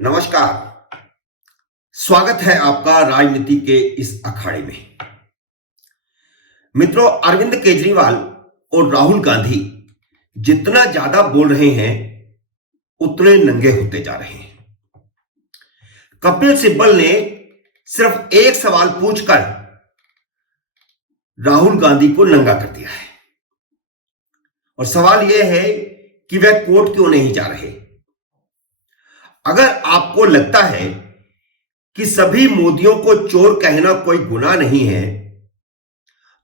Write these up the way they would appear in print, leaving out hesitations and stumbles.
नमस्कार। स्वागत है आपका राजनीति के इस अखाड़े में। मित्रों, अरविंद केजरीवाल और राहुल गांधी जितना ज्यादा बोल रहे हैं उतने नंगे होते जा रहे हैं। कपिल सिब्बल ने सिर्फ एक सवाल पूछकर राहुल गांधी को नंगा कर दिया है और सवाल यह है कि वह कोर्ट क्यों नहीं जा रहे। अगर आपको लगता है कि सभी मोदियों को चोर कहना कोई गुनाह नहीं है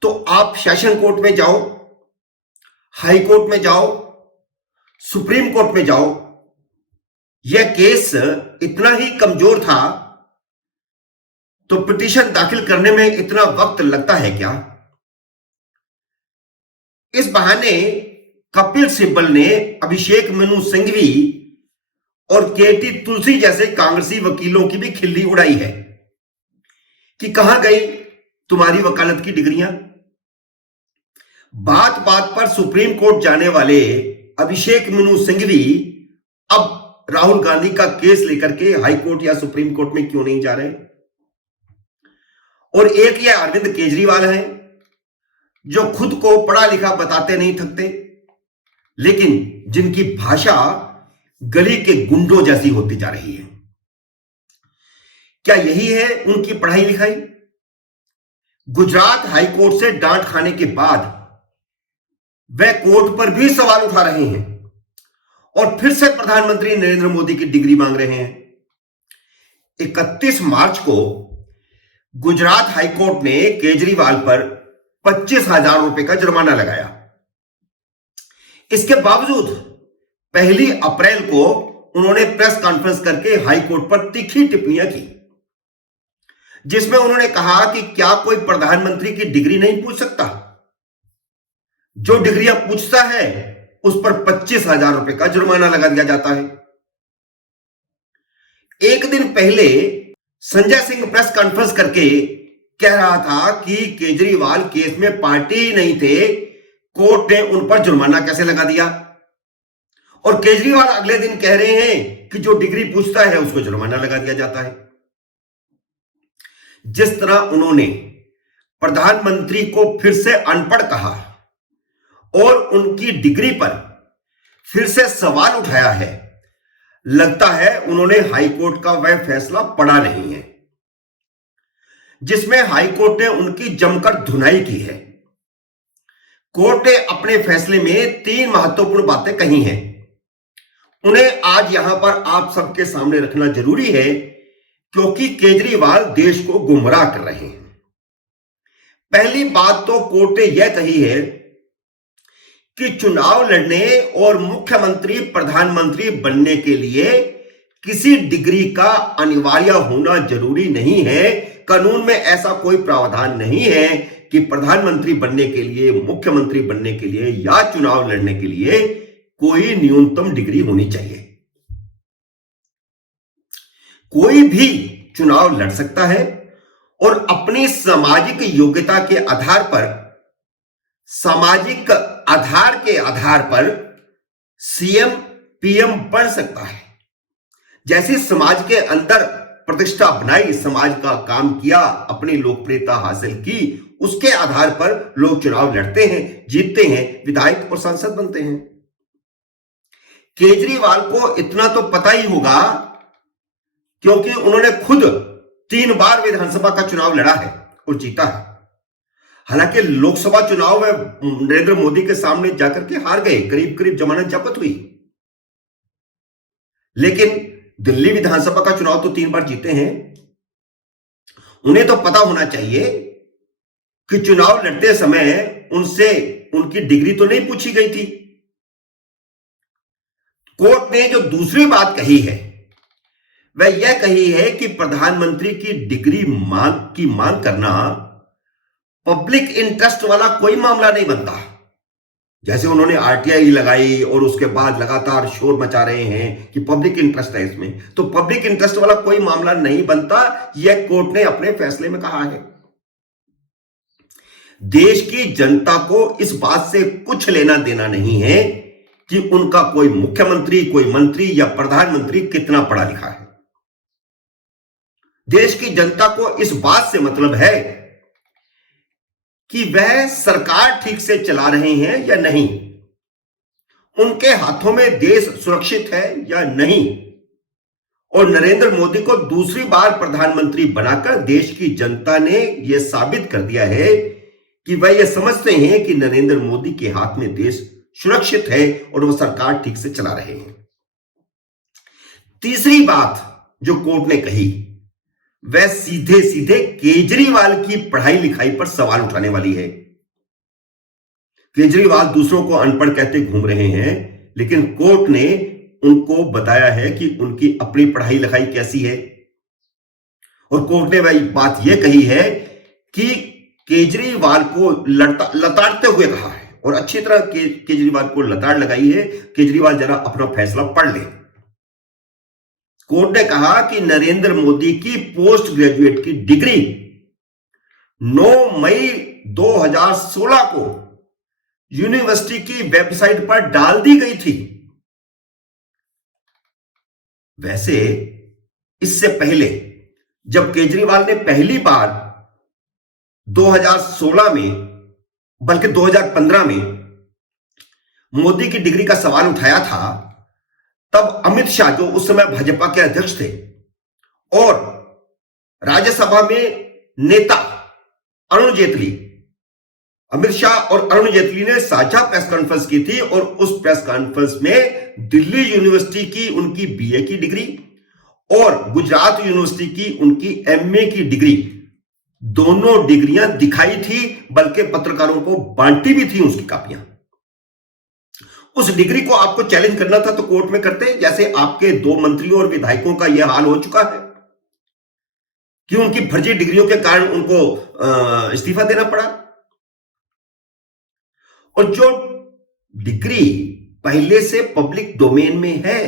तो आप सेशन कोर्ट में जाओ, हाई कोर्ट में जाओ, सुप्रीम कोर्ट में जाओ। यह केस इतना ही कमजोर था तो पिटीशन दाखिल करने में इतना वक्त लगता है क्या? इस बहाने कपिल सिब्बल ने अभिषेक मनु सिंघवी और केटी तुलसी जैसे कांग्रेसी वकीलों की भी खिल्ली उड़ाई है कि कहां गई तुम्हारी वकालत की डिग्रियां। बात बात पर सुप्रीम कोर्ट जाने वाले अभिषेक मनु सिंघवी अब राहुल गांधी का केस लेकर के हाई कोर्ट या सुप्रीम कोर्ट में क्यों नहीं जा रहे? और एक ये अरविंद केजरीवाल हैं जो खुद को पढ़ा लिखा बताते नहीं थकते, लेकिन जिनकी भाषा गली के गुंडों जैसी होती जा रही है। क्या यही है उनकी पढ़ाई लिखाई? गुजरात हाईकोर्ट से डांट खाने के बाद वह कोर्ट पर भी सवाल उठा रहे हैं और फिर से प्रधानमंत्री नरेंद्र मोदी की डिग्री मांग रहे हैं। 31 मार्च को गुजरात हाईकोर्ट ने केजरीवाल पर 25,000 रुपए का जुर्माना लगाया। इसके बावजूद 1 अप्रैल को उन्होंने प्रेस कॉन्फ्रेंस करके हाई कोर्ट पर तीखी टिप्पणियां की, जिसमें उन्होंने कहा कि क्या कोई प्रधानमंत्री की डिग्री नहीं पूछ सकता? जो डिग्रियां पूछता है उस पर 25,000 रुपए का जुर्माना लगा दिया जाता है। एक दिन पहले संजय सिंह प्रेस कॉन्फ्रेंस करके कह रहा था कि केजरीवाल केस में पार्टी ही नहीं थे, कोर्ट ने उन पर जुर्माना कैसे लगा दिया। और केजरीवाल अगले दिन कह रहे हैं कि जो डिग्री पूछता है उसको जुर्माना लगा दिया जाता है। जिस तरह उन्होंने प्रधानमंत्री को फिर से अनपढ़ कहा और उनकी डिग्री पर फिर से सवाल उठाया है, लगता है उन्होंने हाईकोर्ट का वह फैसला पढ़ा नहीं है जिसमें हाईकोर्ट ने उनकी जमकर धुनाई की है। कोर्ट ने अपने फैसले में 3 महत्वपूर्ण बातें कही हैं। उन्हें आज यहां पर आप सबके सामने रखना जरूरी है क्योंकि केजरीवाल देश को गुमराह कर रहे हैं। पहली बात तो कोर्ट ने यह कही है कि चुनाव लड़ने और मुख्यमंत्री प्रधानमंत्री बनने के लिए किसी डिग्री का अनिवार्य होना जरूरी नहीं है। कानून में ऐसा कोई प्रावधान नहीं है कि प्रधानमंत्री बनने के लिए, मुख्यमंत्री बनने के लिए या चुनाव लड़ने के लिए कोई न्यूनतम डिग्री होनी चाहिए। कोई भी चुनाव लड़ सकता है और अपनी सामाजिक योग्यता के आधार पर, सामाजिक आधार के आधार पर सीएम पीएम बन सकता है। जैसे समाज के अंदर प्रतिष्ठा बनाई, समाज का काम किया, अपनी लोकप्रियता हासिल की, उसके आधार पर लोग चुनाव लड़ते हैं, जीतते हैं, विधायक और सांसद बनते हैं। केजरीवाल को इतना तो पता ही होगा क्योंकि उन्होंने खुद 3 बार विधानसभा का चुनाव लड़ा है और जीता है। हालांकि लोकसभा चुनाव में नरेंद्र मोदी के सामने जाकर के हार गए, करीब करीब जमानत जब्त हुई, लेकिन दिल्ली विधानसभा का चुनाव तो 3 बार जीते हैं। उन्हें तो पता होना चाहिए कि चुनाव लड़ते समय उनसे उनकी डिग्री तो नहीं पूछी गई थी। कोर्ट ने जो दूसरी बात कही है वह यह कही है कि प्रधानमंत्री की डिग्री मांग करना पब्लिक इंटरेस्ट वाला कोई मामला नहीं बनता। जैसे उन्होंने आरटीआई लगाई और उसके बाद लगातार शोर मचा रहे हैं कि पब्लिक इंटरेस्ट है इसमें, तो पब्लिक इंटरेस्ट वाला कोई मामला नहीं बनता, यह कोर्ट ने अपने फैसले में कहा है। देश की जनता को इस बात से कुछ लेना देना नहीं है कि उनका कोई मुख्यमंत्री, कोई मंत्री या प्रधानमंत्री कितना पढ़ा लिखा है। देश की जनता को इस बात से मतलब है कि वह सरकार ठीक से चला रहे हैं या नहीं, उनके हाथों में देश सुरक्षित है या नहीं। और नरेंद्र मोदी को दूसरी बार प्रधानमंत्री बनाकर देश की जनता ने यह साबित कर दिया है कि वह यह समझते हैं कि नरेंद्र मोदी के हाथ में देश सुरक्षित है और वह सरकार ठीक से चला रहे हैं। तीसरी बात जो कोर्ट ने कही वह सीधे सीधे केजरीवाल की पढ़ाई लिखाई पर सवाल उठाने वाली है। केजरीवाल दूसरों को अनपढ़ कहते घूम रहे हैं, लेकिन कोर्ट ने उनको बताया है कि उनकी अपनी पढ़ाई लिखाई कैसी है। और कोर्ट ने वही बात यह कही है कि केजरीवाल को लताड़ते हुए कहा है और अच्छी तरह केजरीवाल को लताड़ लगाई है, केजरीवाल जरा अपना फैसला पढ़ ले। कोर्ट ने कहा कि नरेंद्र मोदी की पोस्ट ग्रेजुएट की डिग्री 9 मई 2016 को यूनिवर्सिटी की वेबसाइट पर डाल दी गई थी। वैसे इससे पहले जब केजरीवाल ने पहली बार 2016 में, बल्कि 2015 में मोदी की डिग्री का सवाल उठाया था, तब अमित शाह जो उस समय भाजपा के अध्यक्ष थे और राज्यसभा में नेता अरुण जेटली, अमित शाह और अरुण जेटली ने साझा प्रेस कॉन्फ्रेंस की थी और उस प्रेस कॉन्फ्रेंस में दिल्ली यूनिवर्सिटी की उनकी बीए की डिग्री और गुजरात यूनिवर्सिटी की उनकी एमए की डिग्री, दोनों डिग्रियां दिखाई थी, बल्कि पत्रकारों को बांटी भी थी उसकी कॉपियां। उस डिग्री को आपको चैलेंज करना था तो कोर्ट में करते, जैसे आपके 2 मंत्रियों और विधायकों का यह हाल हो चुका है कि उनकी फर्जी डिग्रियों के कारण उनको इस्तीफा देना पड़ा। और जो डिग्री पहले से पब्लिक डोमेन में है,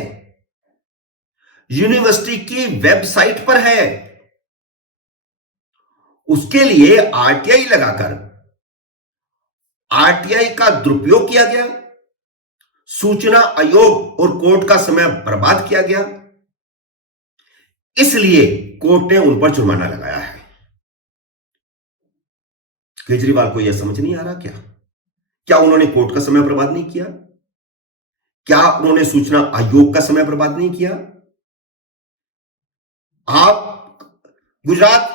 यूनिवर्सिटी की वेबसाइट पर है, उसके लिए आरटीआई लगाकर आरटीआई का दुरुपयोग किया गया, सूचना आयोग और कोर्ट का समय बर्बाद किया गया, इसलिए कोर्ट ने उन पर जुर्माना लगाया है। केजरीवाल को यह समझ नहीं आ रहा क्या उन्होंने कोर्ट का समय बर्बाद नहीं किया? क्या उन्होंने सूचना आयोग का समय बर्बाद नहीं किया? आप गुजरात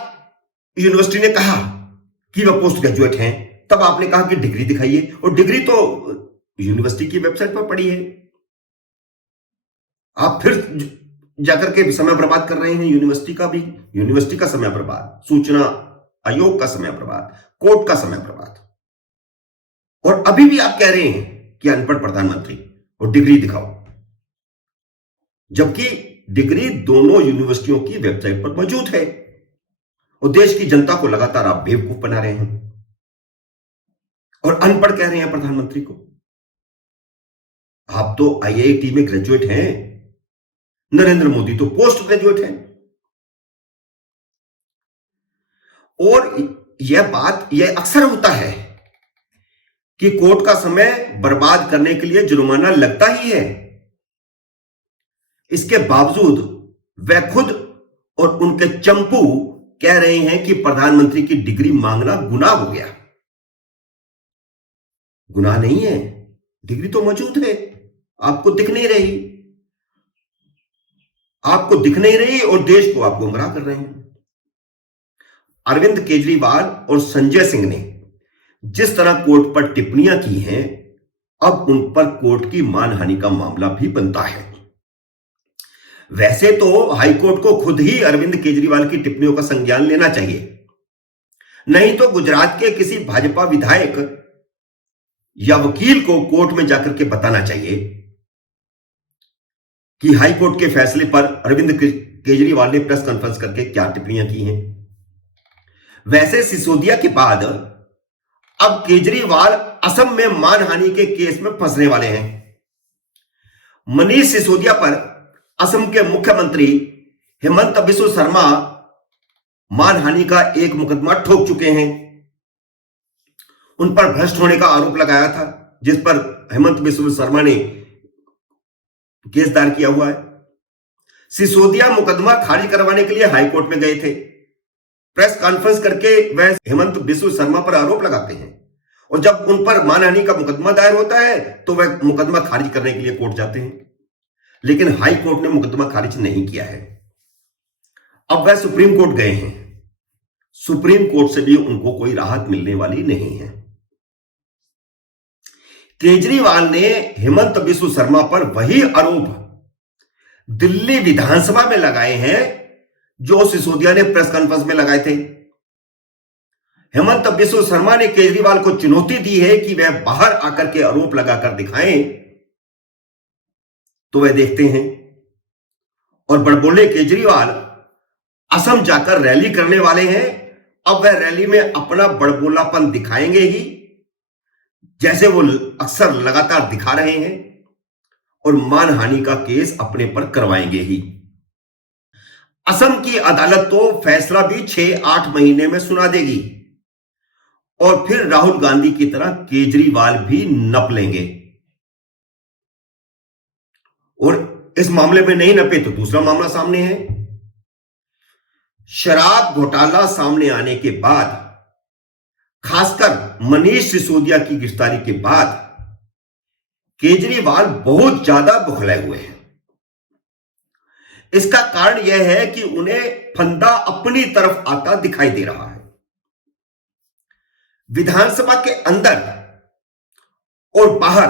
यूनिवर्सिटी ने कहा कि वह पोस्ट ग्रेजुएट हैं, तब आपने कहा कि डिग्री दिखाइए, और डिग्री तो यूनिवर्सिटी की वेबसाइट पर पड़ी है। आप फिर जाकर के समय बर्बाद कर रहे हैं, यूनिवर्सिटी का समय बर्बाद, सूचना आयोग का समय बर्बाद, कोर्ट का समय बर्बाद, और अभी भी आप कह रहे हैं कि अनपढ़ प्रधानमंत्री और डिग्री दिखाओ, जबकि डिग्री दोनों यूनिवर्सिटियों की वेबसाइट पर मौजूद है और देश की जनता को लगातार आप बेवकूफ बना रहे हैं और अनपढ़ कह रहे हैं प्रधानमंत्री को। आप तो आईआईटी में ग्रेजुएट हैं, नरेंद्र मोदी तो पोस्ट ग्रेजुएट हैं। और यह अक्सर होता है कि कोर्ट का समय बर्बाद करने के लिए जुर्माना लगता ही है, इसके बावजूद वह खुद और उनके चंपू कह रहे हैं कि प्रधानमंत्री की डिग्री मांगना गुनाह हो गया। गुनाह नहीं है, डिग्री तो मौजूद है, आपको दिख नहीं रही और देश को आप गुमराह कर रहे हैं। अरविंद केजरीवाल और संजय सिंह ने जिस तरह कोर्ट पर टिप्पणियां की हैं, अब उन पर कोर्ट की मानहानि का मामला भी बनता है। वैसे तो हाईकोर्ट को खुद ही अरविंद केजरीवाल की टिप्पणियों का संज्ञान लेना चाहिए, नहीं तो गुजरात के किसी भाजपा विधायक या वकील को कोर्ट में जाकर के बताना चाहिए कि हाईकोर्ट के फैसले पर अरविंद केजरीवाल ने प्रेस कॉन्फ्रेंस करके क्या टिप्पणियां की हैं। वैसे सिसोदिया के बाद अब केजरीवाल असम में मानहानि के केस में फंसने वाले हैं। मनीष सिसोदिया पर असम के मुख्यमंत्री हेमंत बिस्व शर्मा मानहानि का एक मुकदमा ठोक चुके हैं। उन पर भ्रष्ट होने का आरोप लगाया था, जिस पर हेमंत बिस्व शर्मा ने केस दायर किया हुआ है। सिसोदिया मुकदमा खारिज करवाने के लिए हाईकोर्ट में गए थे। प्रेस कॉन्फ्रेंस करके वह हेमंत बिस्व शर्मा पर आरोप लगाते हैं और जब उन पर मानहानि का मुकदमा दायर होता है तो वह मुकदमा खारिज करने के लिए कोर्ट जाते हैं, लेकिन हाई कोर्ट ने मुकदमा खारिज नहीं किया है। अब वह सुप्रीम कोर्ट गए हैं। सुप्रीम कोर्ट से भी उनको कोई राहत मिलने वाली नहीं है। केजरीवाल ने हेमंत बिस्व शर्मा पर वही आरोप दिल्ली विधानसभा में लगाए हैं जो सिसोदिया ने प्रेस कॉन्फ्रेंस में लगाए थे। हेमंत बिस्व शर्मा ने केजरीवाल को चुनौती दी है कि वह बाहर आकर के आरोप लगाकर दिखाएं, तो वह देखते हैं। और बड़बोले केजरीवाल असम जाकर रैली करने वाले हैं। अब वह रैली में अपना बड़बोलापन दिखाएंगे ही, जैसे वो अक्सर लगातार दिखा रहे हैं, और मानहानि का केस अपने पर करवाएंगे ही। असम की अदालत तो फैसला भी 6-8 महीने में सुना देगी और फिर राहुल गांधी की तरह केजरीवाल भी नप लेंगे। और इस मामले में नहीं नपे तो दूसरा मामला सामने है। शराब घोटाला सामने आने के बाद, खासकर मनीष सिसोदिया की गिरफ्तारी के बाद, केजरीवाल बहुत ज्यादा बौखलाए हुए हैं। इसका कारण यह है कि उन्हें फंदा अपनी तरफ आता दिखाई दे रहा है। विधानसभा के अंदर और बाहर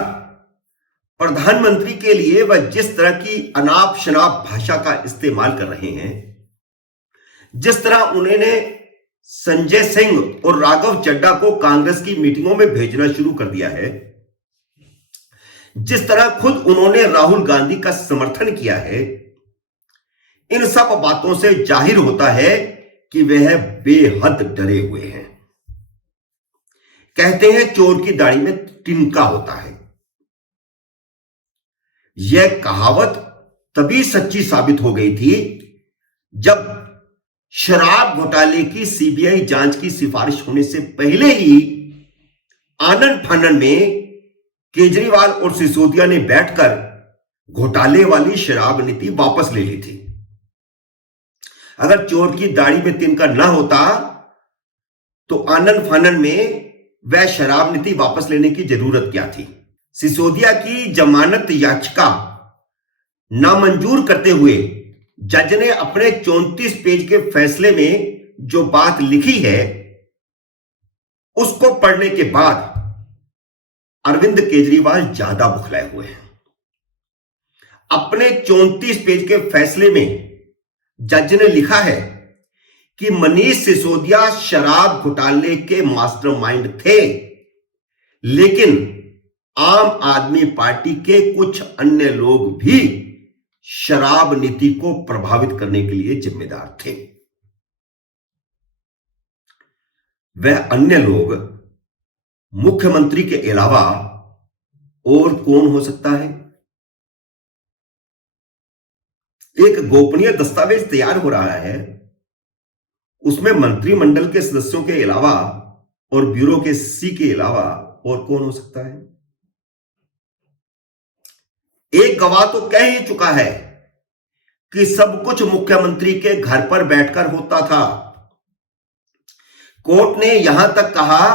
प्रधानमंत्री के लिए वह जिस तरह की अनाप शनाप भाषा का इस्तेमाल कर रहे हैं, जिस तरह उन्होंने संजय सिंह और राघव चड्ढा को कांग्रेस की मीटिंगों में भेजना शुरू कर दिया है, जिस तरह खुद उन्होंने राहुल गांधी का समर्थन किया है, इन सब बातों से जाहिर होता है कि वह बेहद डरे हुए हैं। कहते हैं चोर की दाढ़ी में तिनका होता है। यह कहावत तभी सच्ची साबित हो गई थी जब शराब घोटाले की सीबीआई जांच की सिफारिश होने से पहले ही आनन फानन में केजरीवाल और सिसोदिया ने बैठकर घोटाले वाली शराब नीति वापस ले ली थी। अगर चोर की दाढ़ी में तिनका ना होता तो आनन फानन में वह शराब नीति वापस लेने की जरूरत क्या थी। सिसोदिया की जमानत याचिका नामंजूर करते हुए जज ने अपने 34 पेज के फैसले में जो बात लिखी है, उसको पढ़ने के बाद अरविंद केजरीवाल ज्यादा बौखलाए हुए हैं। अपने 34 पेज के फैसले में जज ने लिखा है कि मनीष सिसोदिया शराब घोटाले के मास्टरमाइंड थे, लेकिन आम आदमी पार्टी के कुछ अन्य लोग भी शराब नीति को प्रभावित करने के लिए जिम्मेदार थे। वह अन्य लोग मुख्यमंत्री के अलावा और कौन हो सकता है? एक गोपनीय दस्तावेज तैयार हो रहा है, उसमें मंत्रिमंडल के सदस्यों के अलावा और ब्यूरोक्रेसी के अलावा और कौन हो सकता है? एक गवाह तो कह ही चुका है कि सब कुछ मुख्यमंत्री के घर पर बैठकर होता था। कोर्ट ने यहां तक कहा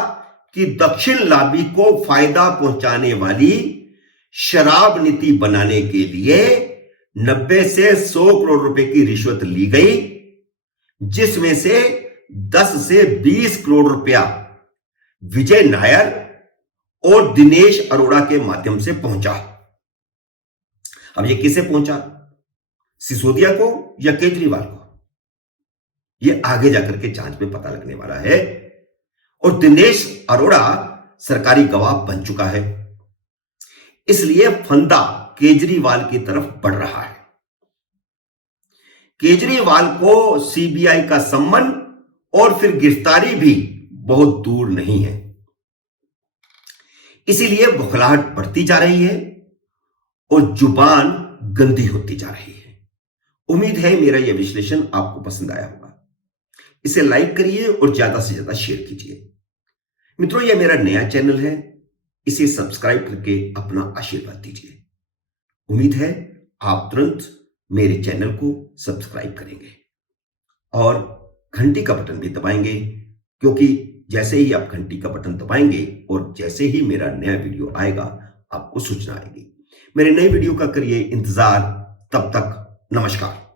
कि दक्षिण लॉबी को फायदा पहुंचाने वाली शराब नीति बनाने के लिए 90 से 100 करोड़ रुपए की रिश्वत ली गई, जिसमें से 10 से 20 करोड़ रुपया विजय नायर और दिनेश अरोड़ा के माध्यम से पहुंचा। अब ये किसे पहुंचा? सिसोदिया को या केजरीवाल को? ये आगे जाकर के जांच में पता लगने वाला है। और दिनेश अरोड़ा सरकारी गवाह बन चुका है, इसलिए फंदा केजरीवाल की तरफ बढ़ रहा है। केजरीवाल को सीबीआई का सम्मन और फिर गिरफ्तारी भी बहुत दूर नहीं है, इसीलिए बौखलाहट बढ़ती जा रही है और जुबान गंदी होती जा रही है। उम्मीद है मेरा यह विश्लेषण आपको पसंद आया होगा। इसे लाइक करिए और ज्यादा से ज्यादा शेयर कीजिए। मित्रों, यह मेरा नया चैनल है, इसे सब्सक्राइब करके अपना आशीर्वाद दीजिए। उम्मीद है आप तुरंत मेरे चैनल को सब्सक्राइब करेंगे और घंटी का बटन भी दबाएंगे, क्योंकि जैसे ही आप घंटी का बटन दबाएंगे और जैसे ही मेरा नया वीडियो आएगा आपको सूचना आएगी। मेरे नए वीडियो का करिए इंतजार। तब तक नमस्कार।